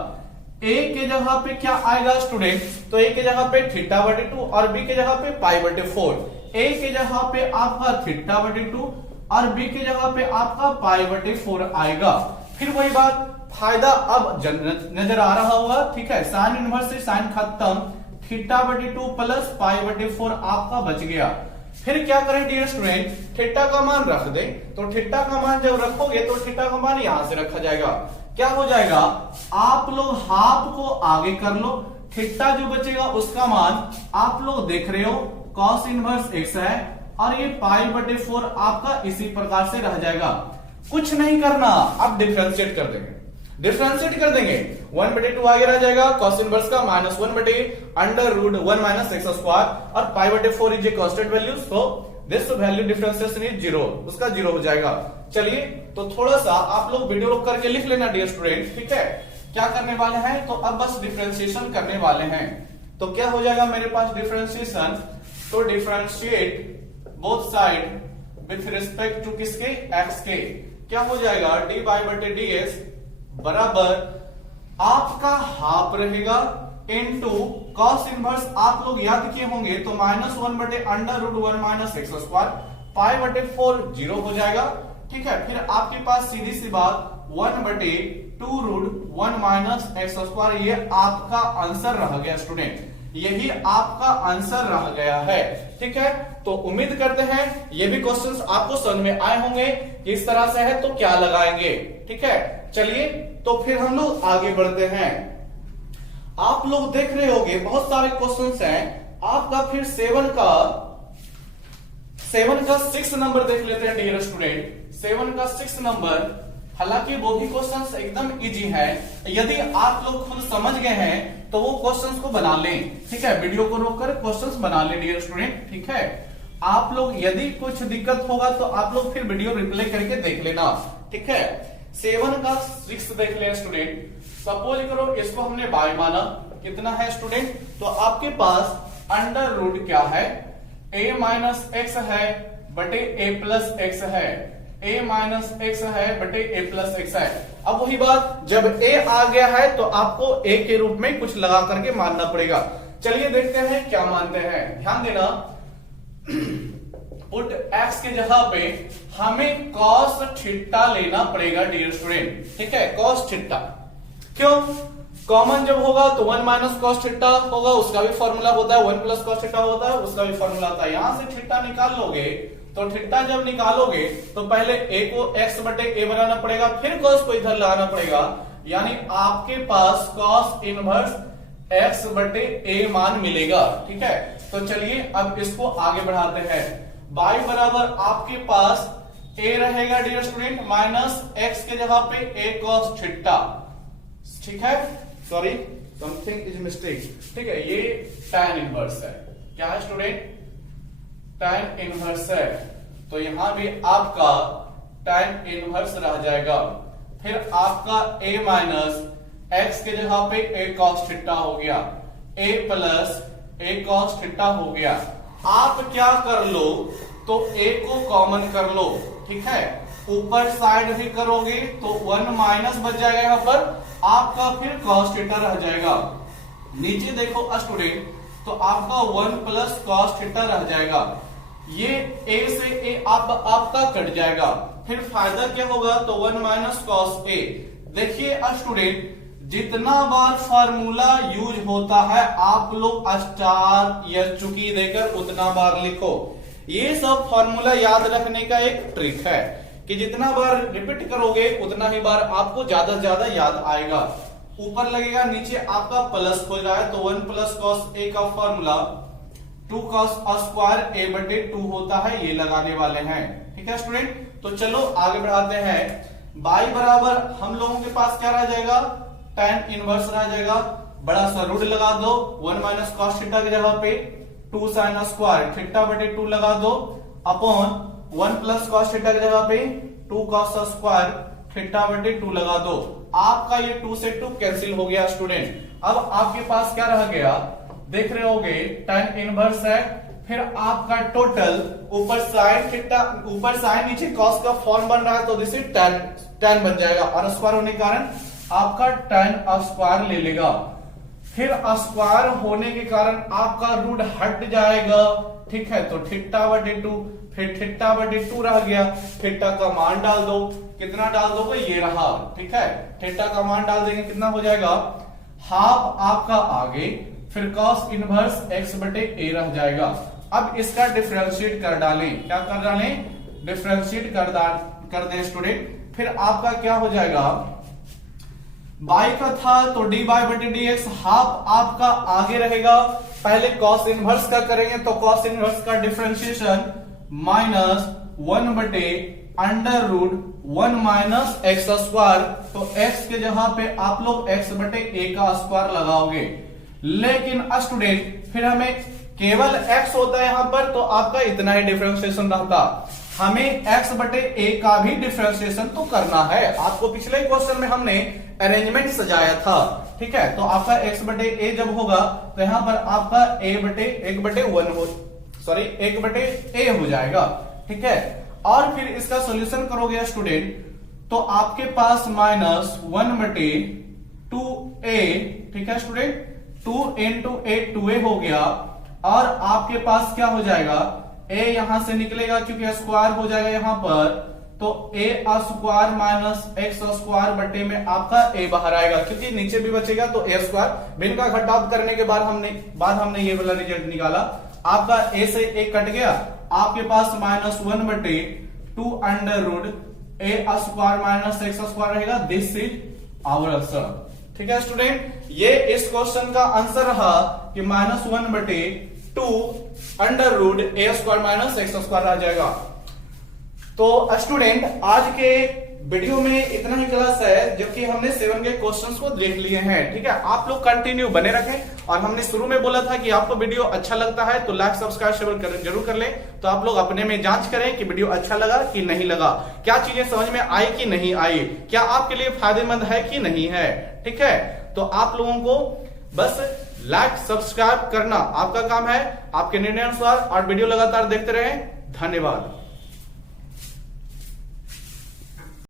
ए के जगह पे क्या आएगा स्टूडेंट, तो ए के जगह पे थीटा बटे 2 और बी के जगह पे पाई बटे 4। ए के जगह पे आपका थीटा बटे 2 और बी के जगह पे आपका पाई बटे 4 आएगा। फिर वही बात, फायदा अब नजर आ रहा होगा, ठीक है, साइन इनवर्स से साइन खत्म, थीटा बटे 2 प्लस पाई बटे 4 आपका बच गया। फिर क्या करें डियर स्टूडेंट, थीटा का मान रख दें। तो थीटा का मान जब रखोगे तो थीटा का मान यहां से रखा जाएगा। क्या हो जाएगा, आप लोग हाफ को आगे कर लो, थीटा जो बचेगा उसका मान आप लोग देख रहे हो cos इनवर्स x है, और ये π/4 आपका इसी प्रकार से रह जाएगा। कुछ नहीं करना, अब डिफरेंशिएट कर देंगे, डिफरेंशिएट कर देंगे, 1/2 आगे रह जाएगा cos इनवर्स का माइनस 1/√1 माइनस x स्क्वायर, और π/4 is a constant value, so this value differentiation is 0, उसका 0 हो जाएगा। चलिए तो थोड़ा सा आप लोग वीडियो रोक करके लिख लेना डियर स्टूडेंट, ठीक है। क्या करने वाले हैं, तो अब बस डिफरेंशिएशन करने वाले हैं। तो क्या हो जाएगा मेरे पास डिफरेंशिएशन, तो differentiate both side with respect to किसके, x के। क्या हो जाएगा, dy/ds बराबर आपका हाफ रहेगा इनटू cos इनवर्स, आप लोग याद किए होंगे तो -1/√1 माइनस x स्क्वायर, π/4 0 हो जाएगा, ठीक है। फिर आपके पास सीधी सी बात 1/2√1 माइनस x स्क्वायर, ये आपका आंसर रह गया स्टूडेंट, यही आपका आंसर रह गया है, ठीक है। तो उम्मीद करते हैं ये भी क्वेश्चंस आपको समझ में आए होंगे, किस तरह से है तो क्या लगाएंगे, ठीक है। चलिए तो फिर हम लोग आगे बढ़ते हैं। आप लोग देख रहे होंगे बहुत सारे क्वेश्चंस हैं आपका, फिर 7 का 6 नंबर देख लेते हैं डियर स्टूडेंट। 7 का 6 नंबर, हालांकि वो भी क्वेश्चंस एकदम इजी है, यदि आप लोग खुद समझ गए हैं तो वो क्वेश्चंस को बना लें, ठीक है। वीडियो को रोककर क्वेश्चंस बना लें डियर स्टूडेंट, ठीक है। आप लोग यदि कुछ दिक्कत होगा तो आप लोग फिर वीडियो रिप्ले करके देख लेना, ठीक है। 7 का 6 देख ले स्टूडेंट। सपोज करो इसको हमने बाय माना, कितना है स्टूडेंट, तो आपके पास अंडर रूट क्या है, a माइनस एक्स है बटे a प्लस एक्स है, a माइनस एक्स है बटे a प्लस एक्स है। अब वही बात, जब a आ गया है तो आपको a के रूप में कुछ लगा करके मानना पड़ेगा। चलिए देखते हैं क्या मानते हैं, ध्यान देना। पुट x के जगह पे हमें cos थीटा लेना पड़ेगा डियर स्टूडेंट, ठीक है। cos थीटा क्यों, कॉमन जब होगा तो 1 माइनस cos थीटा होगा, उसका भी फॉर्मूला होता है, 1 प्लस cos थीटा होता है, उसका भी फॉर्मूला होता है। यहां से थीटा निकाल लोगे तो थीटा जब निकालोगे तो पहले a को x बटे a बनाना पड़ेगा, फिर cos को इधर लगाना पड़ेगा, यानी आपके पास cos इनवर्स x बटे a मान मिलेगा, ठीक है। तो चलिए अब इसको आगे बढ़ाते हैं। y बराबर आपके पास a रहेगा डियर स्टूडेंट, माइनस x के जगह पे a cos थीटा, ठीक है। सॉरी समथिंग इज मिस्टेक, ठीक है। ये tan इनवर्स है, क्या है स्टूडेंट, tan इनवर्स है, तो यहां भी आपका tan इनवर्स रह जाएगा। फिर आपका a माइनस x के जगह पे a cos थीटा हो गया, a plus a cos theta हो गया। आप क्या कर लो, तो a को कॉमन कर लो, ठीक है। ऊपर साइड भी करोगे तो 1 माइनस बच जाएगा, यहां पर आपका फिर cos थीटा रह जाएगा। नीचे देखो स्टूडेंट, तो आपका 1 प्लस cos थीटा रह जाएगा। ये a से a आपका कट जाएगा, फिर फायदा क्या होगा, तो 1 माइनस cos a। देखिए स्टूडेंट, जितना बार फार्मूला यूज होता है आप लोग स्टार या चुकी देकर उतना बार लिखो। ये सब फार्मूला याद रखने का एक ट्रिक है कि जितना बार रिपीट करोगे उतना ही बार आपको ज्यादा से ज्यादा याद आएगा। ऊपर लगेगा, नीचे आपका प्लस हो रहा है, तो 1 प्लस cos a का फॉर्मूला 2 cos स्क्वायर a बटे 2 होता है, ये लगाने वाले हैं, ठीक है स्टूडेंट। तो चलो आगे बढ़ाते हैं। y बराबर हम लोगों के पास क्या रह जाएगा, tan इनवर्स रह जाएगा, बड़ा सा रूट लगा दो, 1 माइनस cos थीटा की जगह पे 2 sin स्क्वायर थीटा बटे 2 लगा दो, अपॉन 1 प्लस cos थीटा की जगह पे 2 cos स्क्वायर थीटा बटे 2 लगा दो। आपका ये 2 से 2 कैंसिल हो गया स्टूडेंट। अब आपके पास क्या रह गया, देख रहे होगे tan इनवर्स है, फिर आपका टोटल ऊपर साइन थीटा, ऊपर साइन नीचे cos का फॉर्म बन रहा है, तो दिस इज tan बन जाएगा, और स्क्वायर होने के कारण आपका tan स्क्वायर ले लेगा। फिर स्क्वायर होने के कारण आपका रूट हट जाएगा, ठीक है। तो थीटा बटे 2, फिर थीटा बटे 2 रह गया, थीटा का मान डाल दो, कितना डाल दोगे, ये रहा, ठीक है। थीटा का मान डाल देंगे, कितना हो जाएगा, हाफ आपका आगे, फिर cos इनवर्स x बटे a रह जाएगा। अब इसका डिफरेंशिएट कर डालें, क्या कर डालें, डिफरेंशिएट कर दें स्टूडेंट। फिर आपका क्या हो जाएगा, बाई का था तो डी बाई बटे डी एक्स, हाफ आपका आगे रहेगा। पहले कॉस इनवर्स का करेंगे तो कॉस इनवर्स का डिफरेंशिएशन माइनस 1 बटे under root 1 minus x square, तो एक्स के जगह पे आप लोग एक्स बटे ए का स्क्वायर लगाओगे। लेकिन स्टूडेंट फिर हमें केवल एक्स होता है यहां पर, तो आपका इतना ही डिफरेंशिएशन रहता, हमें x बटे a का भी डिफरेंशिएशन तो करना है। आपको पिछले क्वेश्चन में हमने अरेंजमेंट सजाया था, ठीक है। तो आपका x बटे a जब होगा तो यहां पर आपका एक बटे 1 हो जाएगा, ठीक है। और फिर इसका सॉल्यूशन करोगे स्टूडेंट तो आपके पास माइनस 1 बटे 2a, ठीक है स्टूडेंट, 2 into a 2a हो गया। और आपके पास क्या हो जाएगा, a यहां से निकलेगा क्योंकि स्क्वायर हो जाएगा यहां पर, तो a square minus x square बटे में आपका a बाहर आएगा, क्योंकि नीचे भी बचेगा तो a स्क्वायर। भिन्न का घटाव करने के बाद हमने ये वाला रिजल्ट निकाला, आपका a से a कट गया, आपके पास माइनस 1 बटे 2 under root a square minus x square रहेगा। दिस इज आवर आंसर, ठीक है स्टूडेंट। ये इस क्वेश्चन का आंसर रहा कि माइनस 1 बटे 2 अंडर रूट ए स्क्वायर माइनस एक्स स्क्वायर आ जाएगा। तो स्टूडेंट आज के वीडियो में इतना ही क्लास है, जबकि हमने 7 के क्वेश्चंस को देख लिए हैं, ठीक है। आप लोग कंटिन्यू बने रखें। और हमने शुरू में बोला था कि आपको वीडियो अच्छा लगता है तो लाइक सब्सक्राइब शेयर जरूर कर लें। तो आप लोग अपने में जांच करें कि वीडियो अच्छा लगा कि नहीं लगा, क्या चीजें समझ में आई कि नहीं आई, क्या आपके लिए फायदेमंद है कि नहीं है, ठीक है। तो आप लोगों को बस लाइक सब्सक्राइब करना आपका काम है, आपके निर्णय अनुसार। और वीडियो लगातार देखते रहें। धन्यवाद।